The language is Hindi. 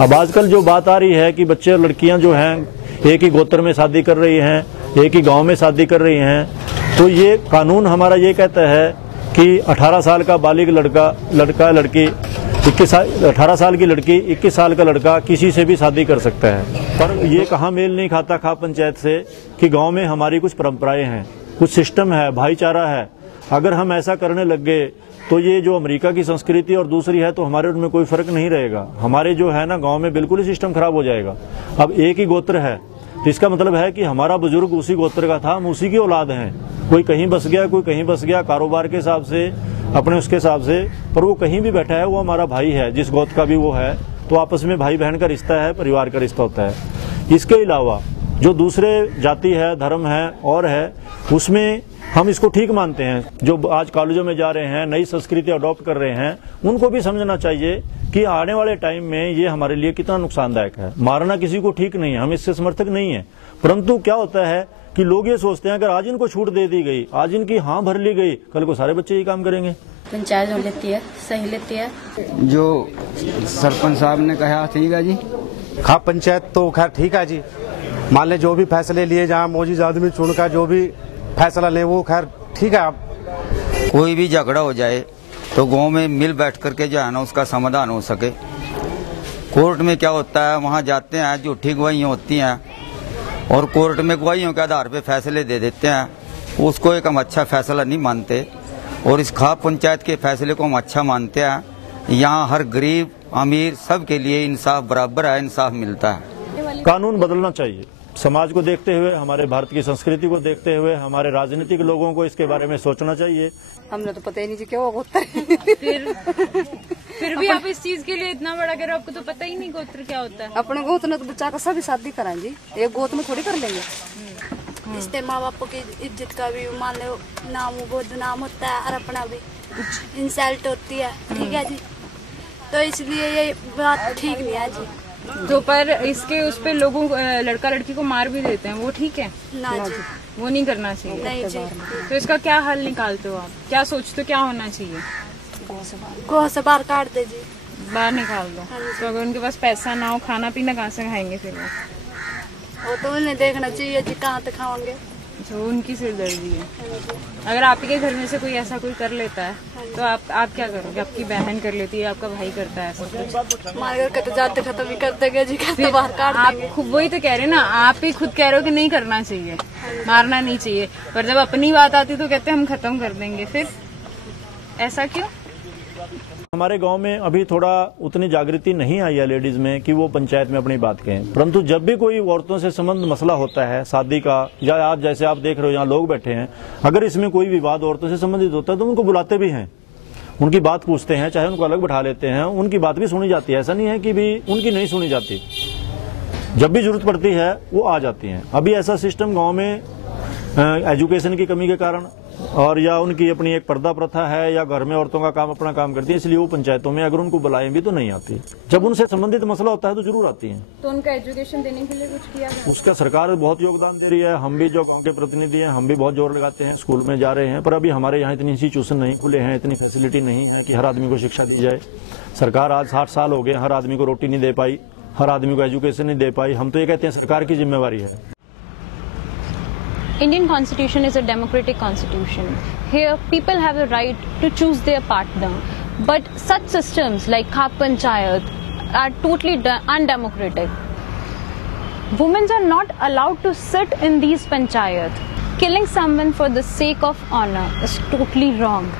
अब आजकल जो बात आ रही है कि बच्चे और लड़कियां जो हैं एक ही गोत्र में शादी कर रही हैं, एक ही गांव में शादी कर रही हैं, तो ये कानून हमारा ये कहता है कि 18 साल का बालिग लड़की 18 साल की लड़की 21 साल का लड़का किसी से भी शादी कर सकता है। पर ये कहाँ मेल नहीं खाता खाप पंचायत से कि गांव में हमारी कुछ परंपराएं हैं, कुछ सिस्टम है, भाईचारा है। अगर हम ऐसा करने लग गए तो ये जो अमेरिका की संस्कृति और दूसरी है तो हमारे उनमें कोई फर्क नहीं रहेगा। हमारे जो है ना गांव में बिल्कुल ही सिस्टम खराब हो जाएगा। अब एक ही गोत्र है तो इसका मतलब है कि हमारा बुजुर्ग उसी गोत्र का था, हम उसी की औलाद हैं। कोई कहीं बस गया, कोई कहीं बस गया, कारोबार के हिसाब से, अपने उसके हिसाब से, पर वो कहीं भी बैठा है वो हमारा भाई है, जिस गोत्र का भी वो है। तो आपस में भाई बहन का रिश्ता है, परिवार का रिश्ता होता है। इसके अलावा जो दूसरे जाति है, धर्म है और है, उसमें हम इसको ठीक मानते हैं। जो आज कॉलेजों में जा रहे हैं, नई संस्कृति अडॉप्ट कर रहे हैं, उनको भी समझना चाहिए कि आने वाले टाइम में ये हमारे लिए कितना नुकसानदायक है। मारना किसी को ठीक नहीं है, हम इससे समर्थक नहीं है। परंतु क्या होता है कि लोग ये सोचते हैं अगर आज इनको छूट दे दी गई, आज इनकी हाँ भर ली गई, कल को सारे बच्चे ये काम करेंगे। पंचायत जो लेती है सही लेती है। जो सरपंच साहब ने कहा ठीक है जी। खाप पंचायत तो खैर ठीक है जी। मान ले जो भी फैसले लिए, जहाँ मौजूद आदमी चुनकर जो भी फैसला ले वो खैर ठीक है। कोई भी झगड़ा हो जाए तो गांव में मिल बैठ करके जो है ना उसका समाधान हो सके। कोर्ट में क्या होता है, वहाँ जाते हैं, झूठी गवाहियाँ होती हैं और कोर्ट में गवाहियों के आधार पे फैसले दे देते हैं। उसको एक हम अच्छा फैसला नहीं मानते और इस खाप पंचायत के फैसले को हम अच्छा मानते हैं। यहाँ हर गरीब अमीर सबके लिए इंसाफ बराबर है, इंसाफ मिलता है। कानून बदलना चाहिए। समाज को देखते हुए, हमारे भारत की संस्कृति को देखते हुए, हमारे राजनीतिक लोगों को इसके बारे में सोचना चाहिए। हमने तो पता ही नहीं क्या होता है। फिर भी आप इस चीज के लिए इतना बड़ा करो, आपको तो पता ही नहीं गोत्र क्या होता है। अपने गोत्र में तो बच्चा का सभी शादी कराएं जी, एक गोत्र में थोड़ी कर लेंगे। इससे माँ बाप की इज्जत का भी मान लो नाम बदनाम होता है और अपना भी इंसल्ट होती है। ठीक है जी, तो इसलिए ये बात ठीक नहीं है जी। तो पर इसके उस पे लोगों लड़का लड़की को मार भी देते हैं, वो ठीक है ना जी, वो नहीं करना चाहिए। नहीं जी। तो इसका क्या हल निकालते हो आप, क्या सोचते हो क्या होना चाहिए? गोह से बाहर काट दे जी, बाहर निकाल दो। तो अगर उनके पास पैसा ना हो, खाना पीना कहाँ से खाएंगे फिर वो तो उन्हें देखना चाहिए जी, कहाँ तक खाओगे। तो उनकी सिरदर्दी है। अगर आपके घर में से कोई ऐसा कोई कर लेता है तो आप क्या करोगे? आपकी बहन कर लेती है, आपका भाई करता है ऐसा कुछ? हमारे घर के तो जाते खत्म ही कर देंगे जी, तो बाहर काट देंगे। आप वही तो कह रहे हैं ना, आप ही खुद कह रहे हो कि नहीं करना चाहिए, मारना नहीं चाहिए, पर जब अपनी बात आती तो कहते हैं हम खत्म कर देंगे। फिर ऐसा क्यों? हमारे गांव में अभी थोड़ा उतनी जागृति नहीं आई है लेडीज में कि वो पंचायत में अपनी बात कहें। परंतु जब भी कोई औरतों से संबंध मसला होता है शादी का, या आज जैसे आप देख रहे हो यहाँ लोग बैठे हैं, अगर इसमें कोई विवाद औरतों से संबंधित होता है तो उनको बुलाते भी हैं, उनकी बात पूछते हैं, चाहे उनको अलग बैठा लेते हैं, उनकी बात भी सुनी जाती है। ऐसा नहीं है कि भी उनकी नहीं सुनी जाती, जब भी जरूरत पड़ती है वो आ जाती हैं। अभी ऐसा सिस्टम गाँव में एजुकेशन की कमी के कारण और या उनकी अपनी एक पर्दा प्रथा है, या घर में औरतों का काम अपना काम करती है, इसलिए वो पंचायतों में अगर उनको बुलाएं भी तो नहीं आती। जब उनसे संबंधित मसला होता है तो जरूर आती हैं। तो उनका एजुकेशन देने के लिए कुछ किया गया? उसका सरकार बहुत योगदान दे रही है। हम भी जो गांव के प्रतिनिधि हैं, हम भी बहुत जोर लगाते हैं, स्कूल में जा रहे हैं, पर अभी हमारे यहाँ इतनी इंस्टीट्यूशन नहीं खुले हैं, इतनी फैसिलिटी नहीं है कि हर आदमी को शिक्षा दी जाए। सरकार आज 60 साल हो गए, हर आदमी को रोटी नहीं दे पाई, हर आदमी को एजुकेशन नहीं दे पाई। हम तो ये कहते हैं सरकार की जिम्मेवारी है। Indian constitution is a democratic constitution. Here people have a right to choose their partner. But such systems like Khap Panchayat are totally undemocratic. Women are not allowed to sit in these panchayat. Killing someone for the sake of honor is totally wrong.